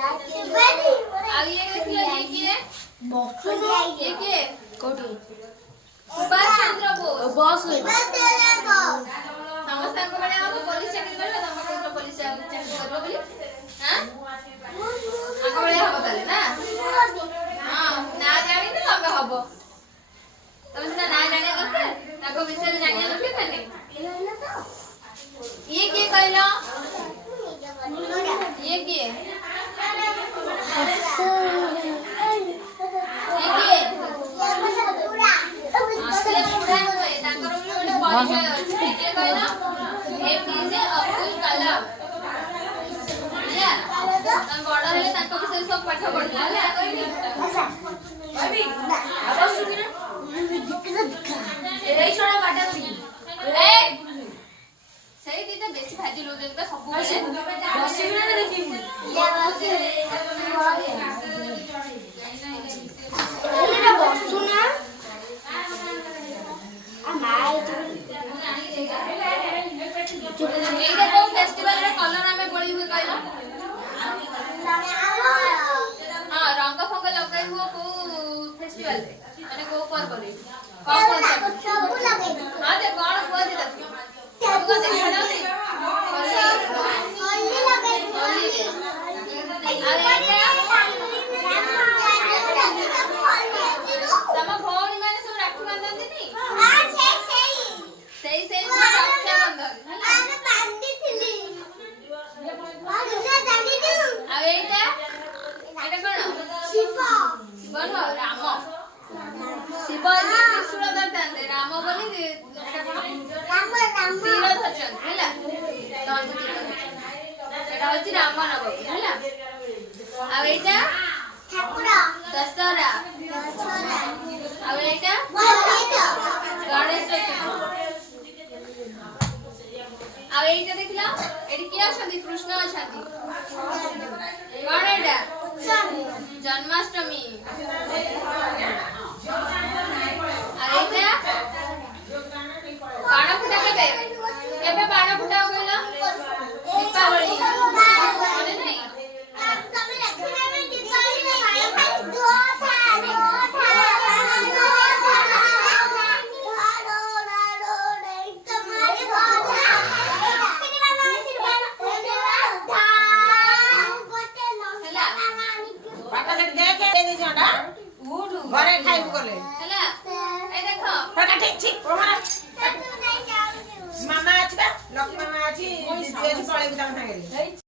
ये देखिए ये किए ये किए कोठी सुभाष चंद्र बोस बॉस ସମସ୍ତଙ୍କ ବେଳେ ଆମ ପୋଲିସ ଚାକିରି କରିବ ତମ କୋଉଠି ପୋଲିସ ଚାକିରି କରିବ ବୋଲି ହାଁ ଆଗ ବେଳେ ହବ ତାହେଲେ ନା ହଁ ନା ଜାଣିନି ତମେ ହବ ତମେ ସିନା ନା ଜାଣିବା ଦରକାର ତାଙ୍କ ବିଷୟରେ ଜାଣିବା ଦରକାର ଖାଲି ଇଏ କିଏ କହିଲ ଇଏ କିଏ असले बुढ़ा हुए ताकर भी ଗୋଟେ ପରିଚୟ ଅଛି କିଏ କହିଲ एपीजे अब्दुल कलाम या तम बड़ हेले ताଙ୍କ ବିଷୟରେ ସବୁ ପାଠ ପଢିଲା ହେଲା କହିବି आवाज सुनिना एई छोड़ा बाटा करी ए सही दीदा बेसी भाजी लोग का सब बसिना ना देखी एटा बसुना एटा को फेस्टिवल रे कलर हमें बोली हुई कहला हां रंग फंग लगाई हुआ को फेस्टिवल रे माने को पर्व रे कौन सब लगाई हां दे कोन को दे दे सबको देखा ना होली लगाई होली अरे तम भौणी माने सब राखी बांधती नहीं हां सही रक्षा बंधन आमे बांधी थिली अब एटा कोन शिव शिव राम शिव त्रिशूल धरते राम बोली एटा कोन राम तीर धरचन हैला एटा होची राम नवमी हैला अब एटा ठाकुर दशहरा अब एटा गणेश चतुर्थी अब एटा देखला एटी के अछंती कृष्ण अछंती कोन एटा जन्माष्टमी अब एटा बाण फुटा केबे बाण फुटा होइला दीपावली माने नहीं तमे रखना में दीपावली में बाण दो था घरे खाइब गले हला ए देखो फटा ठीक ठीक मामा अछि बा लक्ष्मी मामा अछि दिदी अछि पळेबी तम संगे